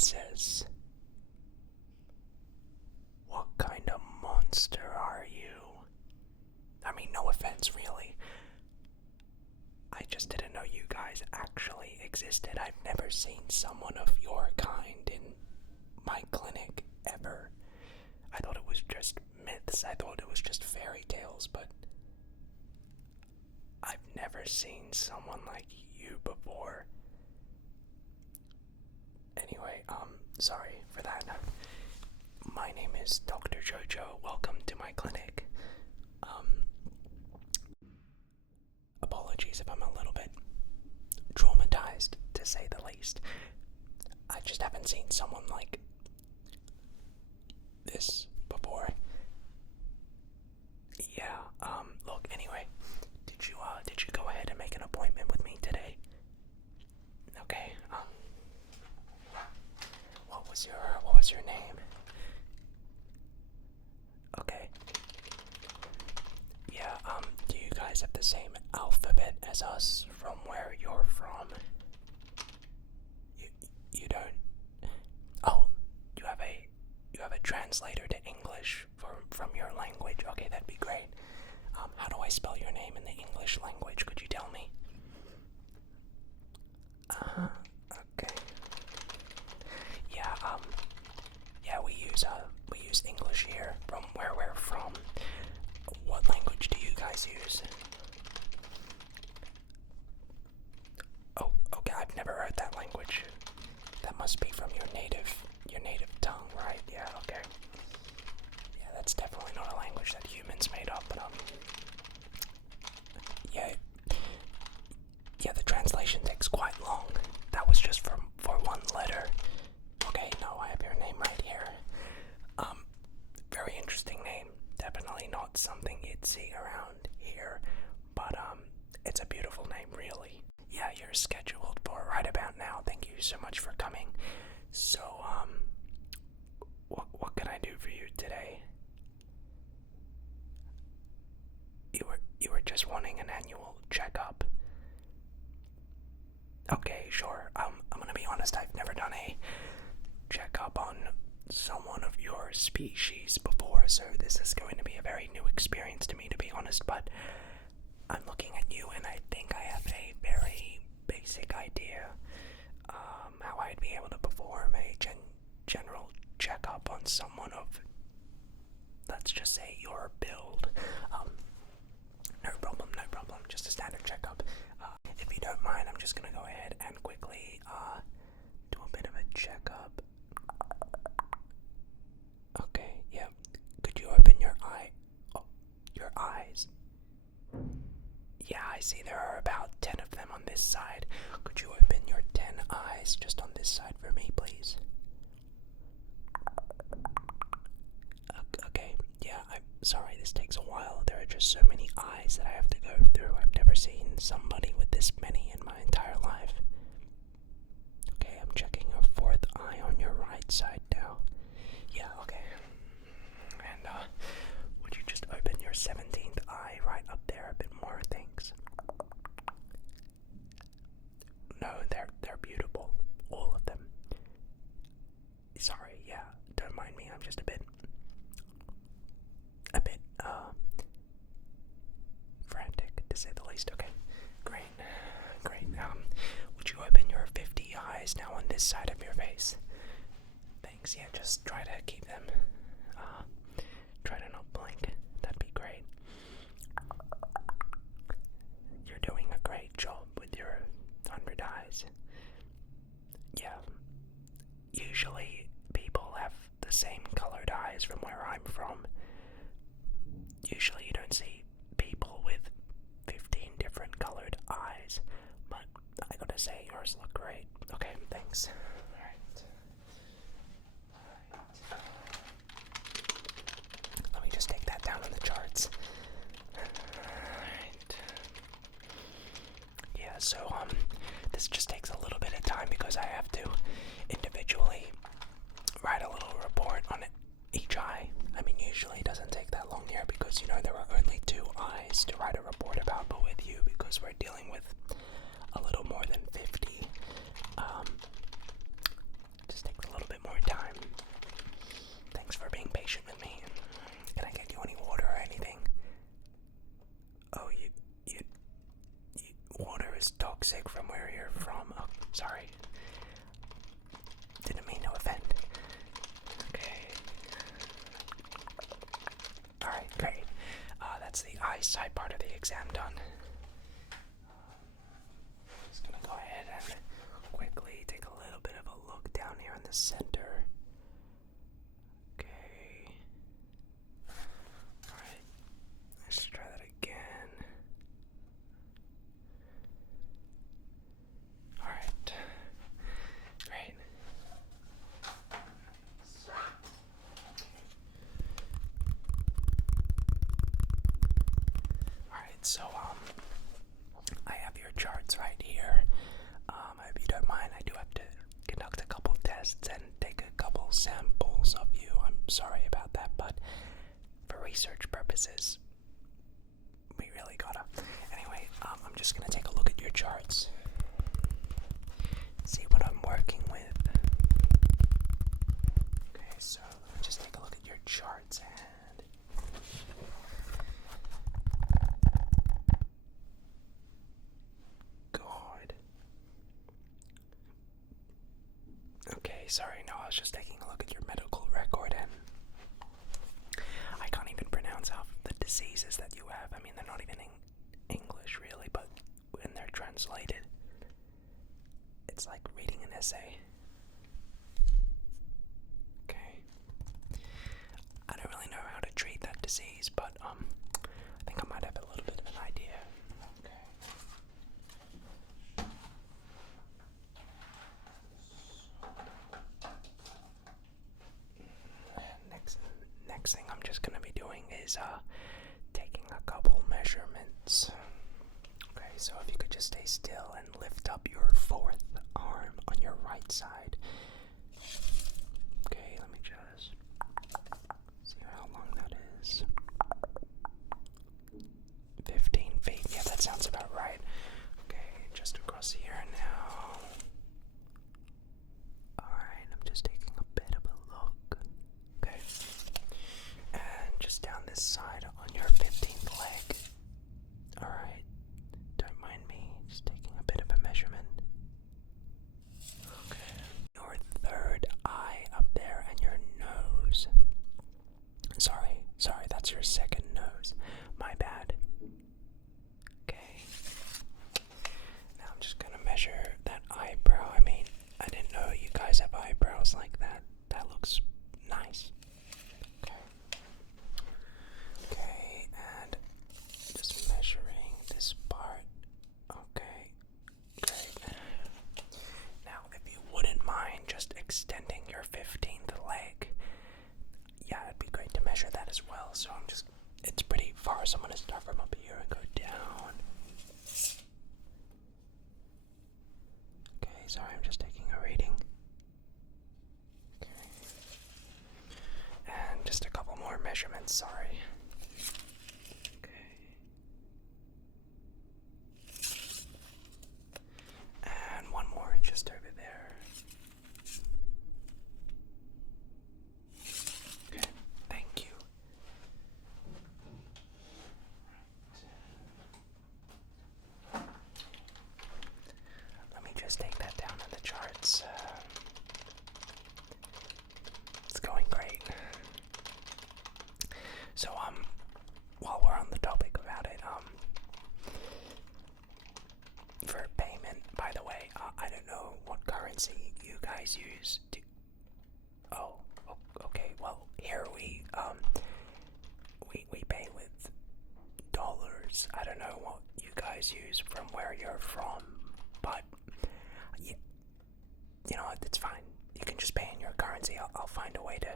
Jesus. What kind of monster are you? I mean, no offense, really. I just didn't know you guys actually existed. I've never seen someone of your kind in my clinic ever. I thought it was just myths. I thought it was just fairy tales, but I've never seen someone like you before. Anyway, sorry for that. My name is Dr. Jojo. Welcome to my clinic. Apologies if I'm a little bit traumatized, to say the least. I just haven't seen someone like this before. Yeah, look, anyway, did you go ahead and make an appointment with me today? Okay, what was your name? Okay. Yeah, do you guys have the same alphabet as us from where you're from? You don't? Oh, you have a translator to English from your language. Okay, that'd be great. How do I spell your name in the English language? Could you tell me? Okay. Yeah, we use English here from where we're from. What language do you guys use? Oh, okay, I've never heard that language. That must be from your native tongue, right? Yeah, okay. Yeah, that's definitely not a language that humans made up, but yeah, the translation takes quite long. That was just for one letter. Okay, no, I have your name right here. Very interesting name. Definitely not something you'd see around here, but it's a beautiful name, really. Yeah, you're scheduled for right about now. Thank you so much for coming. So, what can I do for you today? You were just wanting an annual checkup. Okay, sure. I'm gonna be honest, I've never done a checkup on someone of your species before, so this is going to be a very new experience to me, to be honest, but I'm looking at you and I think I have a very basic idea how I'd be able to perform a general checkup on someone of, let's just say, your build. No problem, just a standard checkup. If you don't mind, I'm just gonna go ahead and quickly do a bit of a checkup. Okay, yeah. Could you open your eyes? Yeah, I see there are about 10 of them on this side. Could you open your 10 eyes just on this side for me, please? Okay, yeah, I'm sorry this takes a while. There are just so many eyes that I have to go through. I've never seen somebody with this many in my entire life. Okay, I'm checking your 4th eye on your right side now. Yeah, okay. And, would you just open your 17th eye right up there a bit more? Thanks. No, they're beautiful. All of them. Sorry, yeah, don't mind me. I'm just a bit, frantic, to say the least. Okay, great. Would you open your 50 eyes now on this side of your face? Thanks, yeah, just try to keep them, try to not blink. That'd be great. You're doing a great job with your 100 eyes. Yeah, usually people have the same colored eyes from where I'm from. Usually you don't see people with 15 different colored eyes, but I gotta say yours look great. Okay, thanks. Alright. Let me just take that down on the charts. Alright. Yeah, so this just takes a little bit of time because I have to individually write a little report on each eye. I mean, usually it doesn't take that long here because, you know, there are only 2 eyes to write a report about, but with you, because we're dealing with a little more than 50, just takes a patient with me. Can I get you any water or anything? Oh, water is toxic from where you're from. Oh, sorry. Didn't mean to offend. Okay. Alright, great. That's the eyesight part of the exam done. Just gonna go ahead and quickly take a little bit of a look down here in the center. Okay. Alright. Let's try that again. Alright. Great. Alright, so I have your charts right here. If you don't mind, I do have to conduct a couple tests and take a couple samples of you. I'm sorry about that, but for research purposes, we really gotta. Anyway, I'm just gonna take a look at your charts. See what I'm working with. Okay, so let me just take a look at your charts and God. Okay, sorry, no, I was just taking a look at your medical record and I can't even pronounce half the diseases that you have. I mean, they're not even in English really, but when they're translated, it's like reading an essay. Okay. I don't really know how to treat that disease, but I think I might have a little bit of an idea. Okay. Next thing I'm just gonna be doing is taking a couple measurements. Okay, so if you could just stay still and lift up your fourth arm on your right side. Okay, let me just see how long that is. 15 feet. Yeah, that sounds about right. Okay, just across here now. Alright, I'm just taking a bit of a look. Okay. And just down this side on your 15th leg. Alright. Don't mind me just taking a bit of a measurement. Okay. Your third eye up there and your nose. Sorry, that's your second nose. My bad. Okay. Now I'm just gonna measure that eyebrow. I mean, I didn't know you guys have eyebrows like that. That looks nice. Okay. Okay, and just measuring this part. Okay, great. Now, if you wouldn't mind just extending your 15th leg, yeah, it'd be great to measure that as well. So it's pretty far, so I'm gonna start from up here and go down. Okay, sorry, I'm just taking a reading. Okay. And just a couple more measurements, sorry. Okay. And one more just over there. Okay, thank you. Let me just take that down in the charts. It's going great. So, while we're on the topic about it, for payment, by the way, I don't know what currency you guys use. Okay, well, here we pay with dollars. I don't know what you guys use from where you're from, but yeah, you know what, it's fine. You can just pay in your currency. I'll find a way to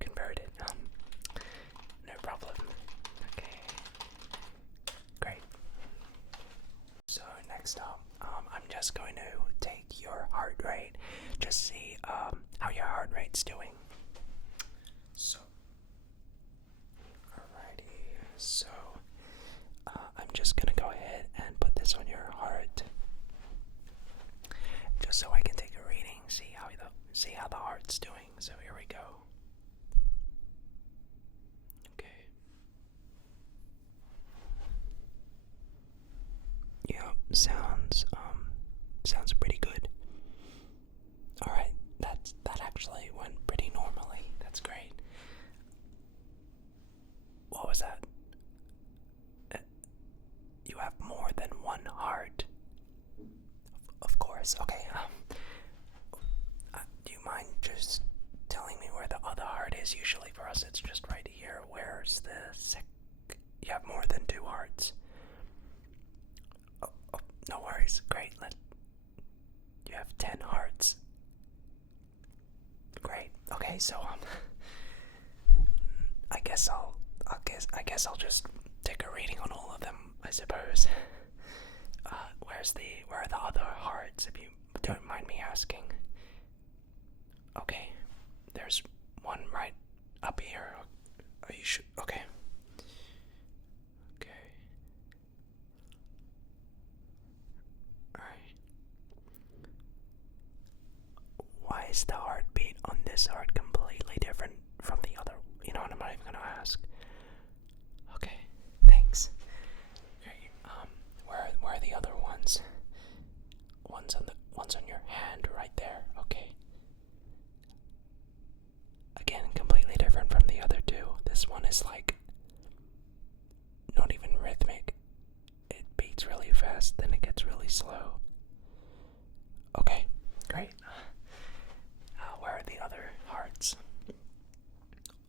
convert it. No problem. Okay. Great. So next up, I'm just going to take your heart rate. Just see how your heart rate's doing. So, alrighty. So, I'm just gonna go ahead and put this on your heart, just so I can take a reading, see how the heart's doing. So here we go. Sounds pretty good. Alright, that actually went pretty normally. That's great. What was that? You have more than one heart. Of course. Okay, do you mind just telling me where the other heart is? Usually for us it's just right here. Where's the You have more than two hearts. Oh, no worries. Great. You have 10 hearts. Great. Okay, so I guess I'll just take a reading on all of them, I suppose. Where are the other hearts, if you don't mind me asking? Okay, there's one right up here. Are you sure? Okay. Okay. Alright. Why is the heartbeat on this heart completely different from the other? You know what, I'm not even gonna ask. Okay, thanks. Great. Where are the other ones? One's on your hand right there. Okay. Again, completely different from the other two. This one is like not even rhythmic. It beats really fast, then it gets really slow. Okay, great. Where are the other hearts?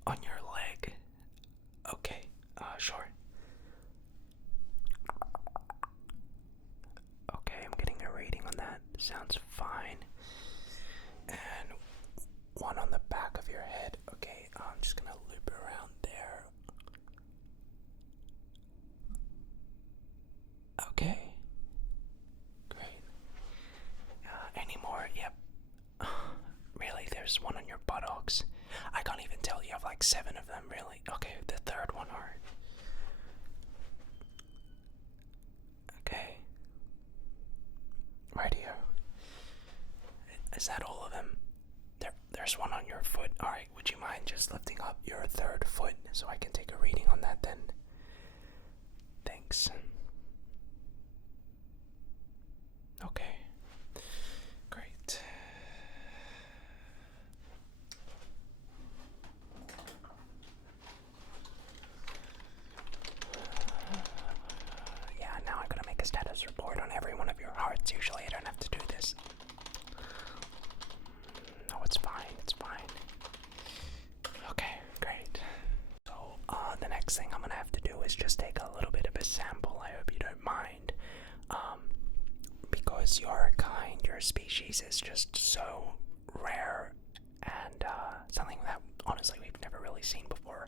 On your leg. Okay, sure. Okay, I'm getting a reading on that. Sounds fine. And one on the back of your head. Okay, I'm just gonna loop around there. Okay. Great. Any more? Yep. Really, there's one on your buttocks. I can't even tell, you have like 7 of them, really. Okay, the third one are. Okay. Right here. Is that all of them? There's one on your foot. Alright, would you mind just lifting up your third foot so I can take a reading on that then? Thanks. Okay. Great. Yeah, now I'm gonna make a status report on every one of your hearts. Usually I don't have to do this. No, it's fine. It's fine. Okay, great. So, the next thing I'm gonna have to do is just take a little bit of a sample. I hope you don't mind. Because your kind, your species is just so rare and something that honestly we've never really seen before.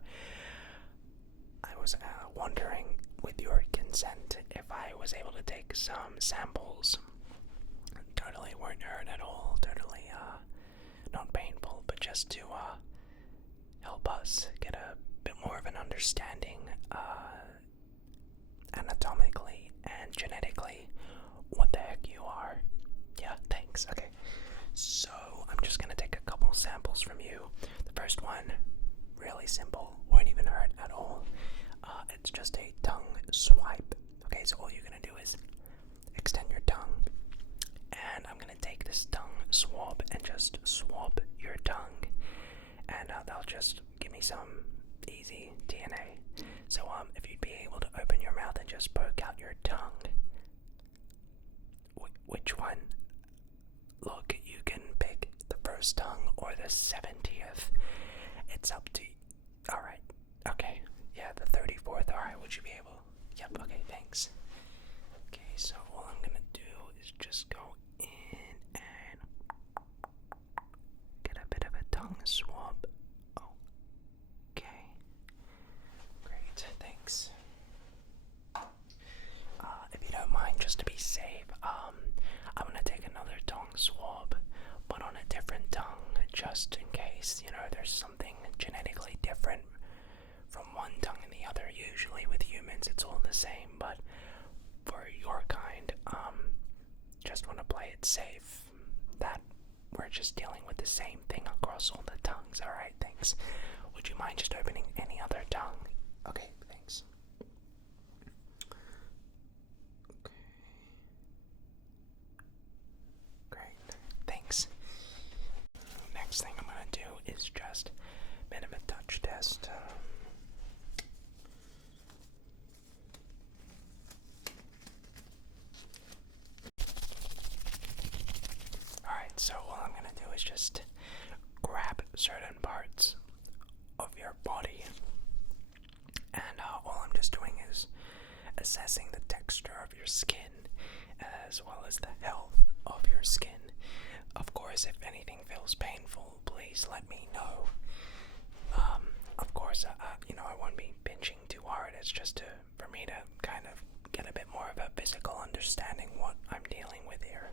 I was wondering, with your consent, if I was able to take some samples. Totally weren't hurt at all, totally not painful, but just to help us get a bit more of an understanding anatomically and genetically what the heck you are. Yeah, thanks. Okay, so I'm just gonna take a couple samples from you. The first one, really simple, won't even hurt at all. It's just a tongue swipe. Okay, so all you're gonna do is extend your tongue, and I'm gonna take this tongue swab and just swab your tongue, and that'll just give me some easy DNA. So if you'd be able to open your mouth and just poke out your tongue. Which one? Look, you can pick the first tongue or the 70th. It's up to you. Alright, okay. Yeah, the 34th. Alright, would you be able? Yep, okay, thanks. Okay, so all I'm gonna do is just go in and get a bit of a tongue swab. Okay. Great, thanks. If you don't mind, just to be safe, I'm gonna take another tongue swab, but on a different tongue, just in case, there's something genetically different from one tongue and the other. Usually with humans, it's all the same, but for your kind, just want to play it safe, that we're just dealing with the same thing across all the tongues. Alright, thanks. Would you mind just opening any other tongue? Okay, thanks. Okay. certain parts of your body, and all I'm just doing is assessing the texture of your skin as well as the health of your skin. Of course, if anything feels painful, please let me know. Of course, I won't be pinching too hard. It's just for me to kind of get a bit more of a physical understanding what I'm dealing with here.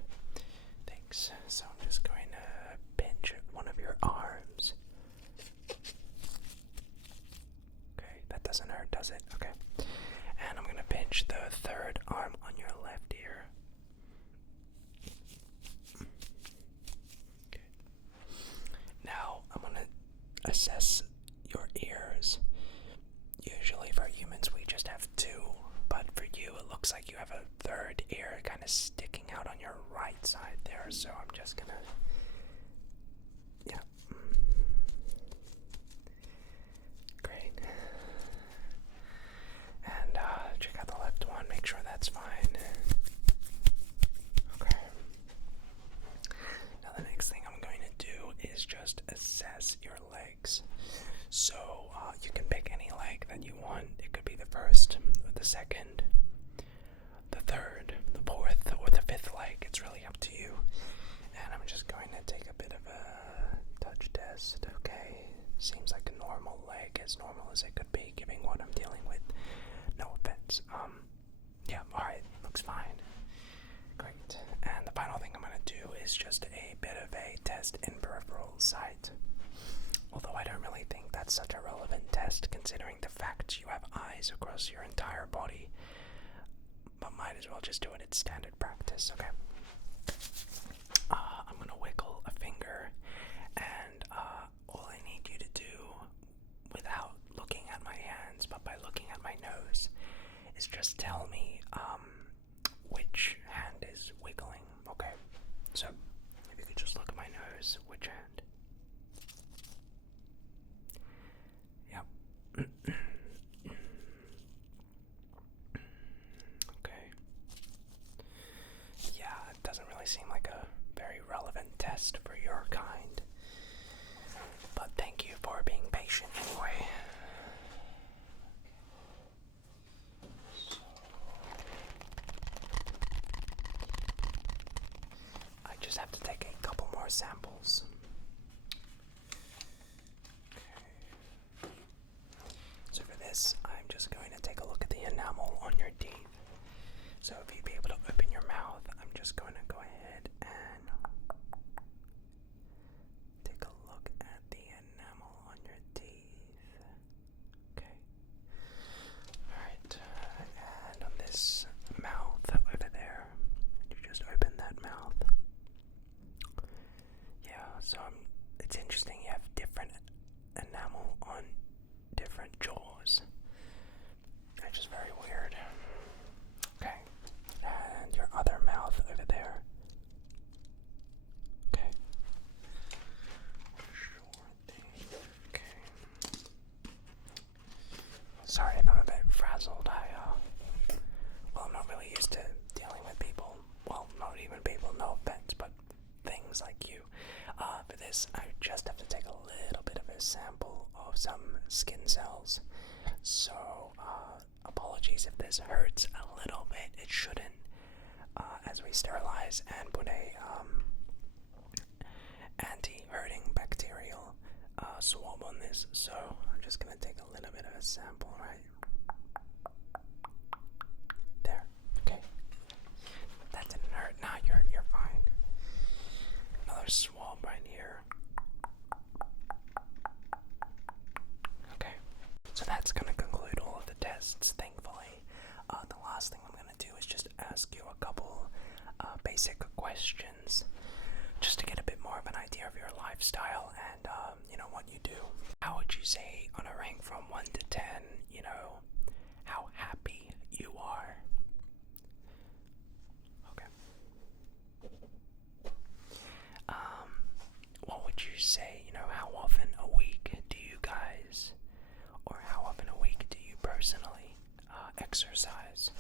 Thanks. So I'm just going to pinch one of your arms. Okay, that doesn't hurt, does it? Okay. And I'm going to pinch the third arm on your left ear. Okay. Now I'm going to assess your ears. Usually for humans we just have two, but for you it looks like you have a third ear kind of sticking out on your right side there, so I'm just gonna, yeah. Great. And check out the left one, make sure that's fine. Okay. Now the next thing I'm going to do is just assess your legs. So you can pick any leg that you want. It could be the first, or the second, the third, the fourth, or the fifth leg. It's really up to you. And I'm just going to take a bit of a touch test. Okay, seems like a normal leg, as normal as it could be, given what I'm dealing with. No offense. Yeah, alright, looks fine. Great. And the final thing I'm going to do is just a bit of a test in peripheral sight. Although I don't really think that's such a relevant test considering the fact you have eyes across your entire body. But might as well just do it. It's standard practice, okay? I'm gonna wiggle a finger, and all I need you to do, without looking at my hands, but by looking at my nose, is just tell me which hand is wiggling, okay? So, if you could just look at my nose, which hand? Okay. Yeah, it doesn't really seem like a very relevant test for your kind. But thank you for being patient anyway. So, I just have to take a couple more samples. So for this, I'm just going to take a look at the enamel on your teeth. So if you'd be able to open your mouth, I'm just going to go ahead and take a look at the enamel on your teeth. Okay. Alright, and on this mouth over there, you just open that mouth. Yeah, so it's interesting, you have different enamel on different jaws. Which is very weird. Okay. And your other mouth over there. Okay. Sure thing. Okay. Sorry if I'm a bit frazzled. I'm not really used to dealing with people. Well, not even people, no offense, but things like you. For this, I just have to take a little bit of a sample of some skin cells. So, apologies if this hurts a little bit. It shouldn't. As we sterilize and put a anti-hurting bacterial swab on this. So, I'm just gonna take a little bit of a sample right there. Okay. That didn't hurt. Nah, you're fine. Another swab right here. Okay. So that's gonna conclude all of the tests, thankfully. The last thing I'm gonna do is just ask you a couple basic questions, just to get a bit more of an idea of your lifestyle and what you do. How would you say, on a rank from 1 to 10, how happy you are? Okay. What would you say, how often a week do you guys, or how often a week do you personally exercise?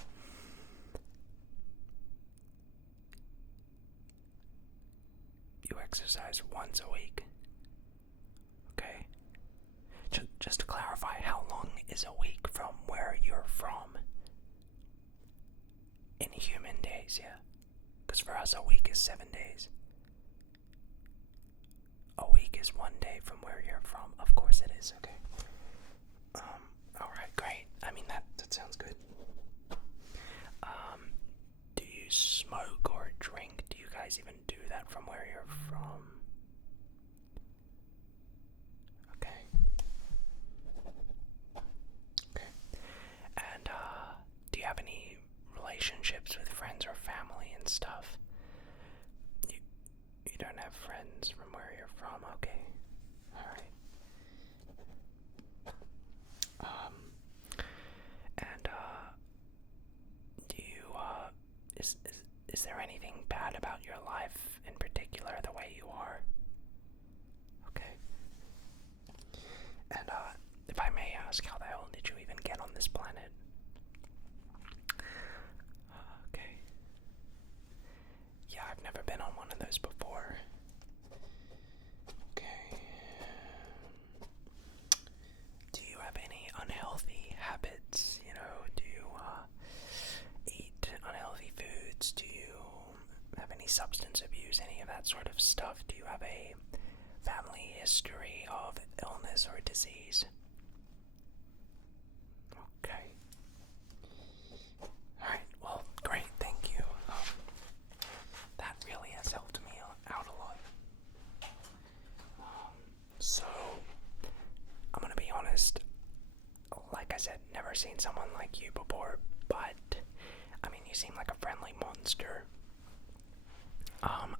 You exercise once a week? days, yeah? Because for us, a week is 7 days. A week is 1 day from where you're from. Of course it is, okay. Alright, great. I mean, that sounds good. Do you smoke or drink? Do you guys even do that from where you're from? Okay. Okay. And, do you have any relationships with friends or family and stuff? You don't have friends from where you're from? Okay. Alright. And, do you, is there anything bad about your life in particular, the way you are? Okay. And, if I may ask, how the hell did you even get on this planet? Okay. Yeah, I've never been on one of those before. Okay. Do you have any unhealthy habits? You know, do you eat unhealthy foods? Do you have any substance abuse, any of that sort of stuff? Do you have a family history of illness or disease? Okay. Alright, well, great, thank you. That really has helped me out a lot. So, I'm gonna be honest, like I said, never seen someone like you before, but, I mean, you seem like a friendly monster.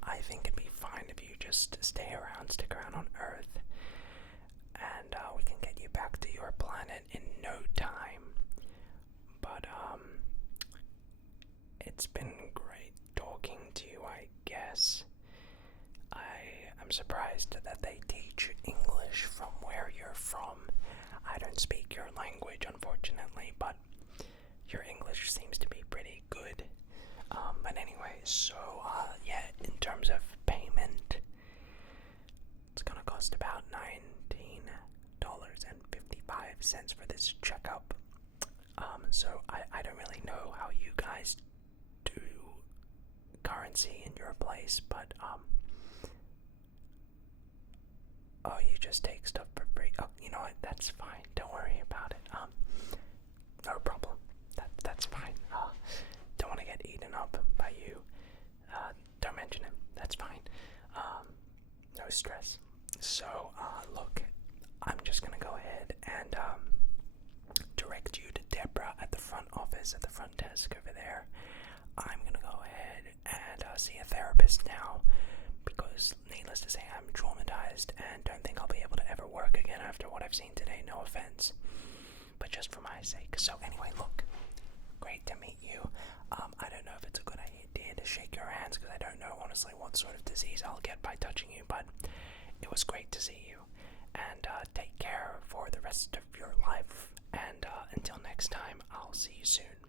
I think it'd be fine if you just stick around on Earth, and, we can get you back to your planet in no time. But, it's been great talking to you, I guess. I'm surprised that they teach English from where you're from. I don't speak your language, unfortunately, but your English seems to be pretty good. But anyway, so, yeah, in terms of payment, it's gonna cost about $19.55 for this checkup. So I don't really know how you guys do currency in your place, but, oh, you just take stuff for free. Oh, you know what, that's fine, don't worry about it. No problem, that's fine. Don't want to get eaten up by you. Don't mention him, that's fine. No stress. So, look, I'm just gonna go ahead and, direct you to Deborah at the front office, at the front desk over there. I'm gonna go ahead and, see a therapist now, because needless to say, I'm traumatized and don't think I'll be able to ever work again after what I've seen today, no offense, but just for my sake. So anyway, look, great to meet you. I don't know if it's a good idea to shake your hands, because I don't know honestly what sort of disease I'll get by touching you, but it was great to see you, and take care for the rest of your life, and until next time, I'll see you soon.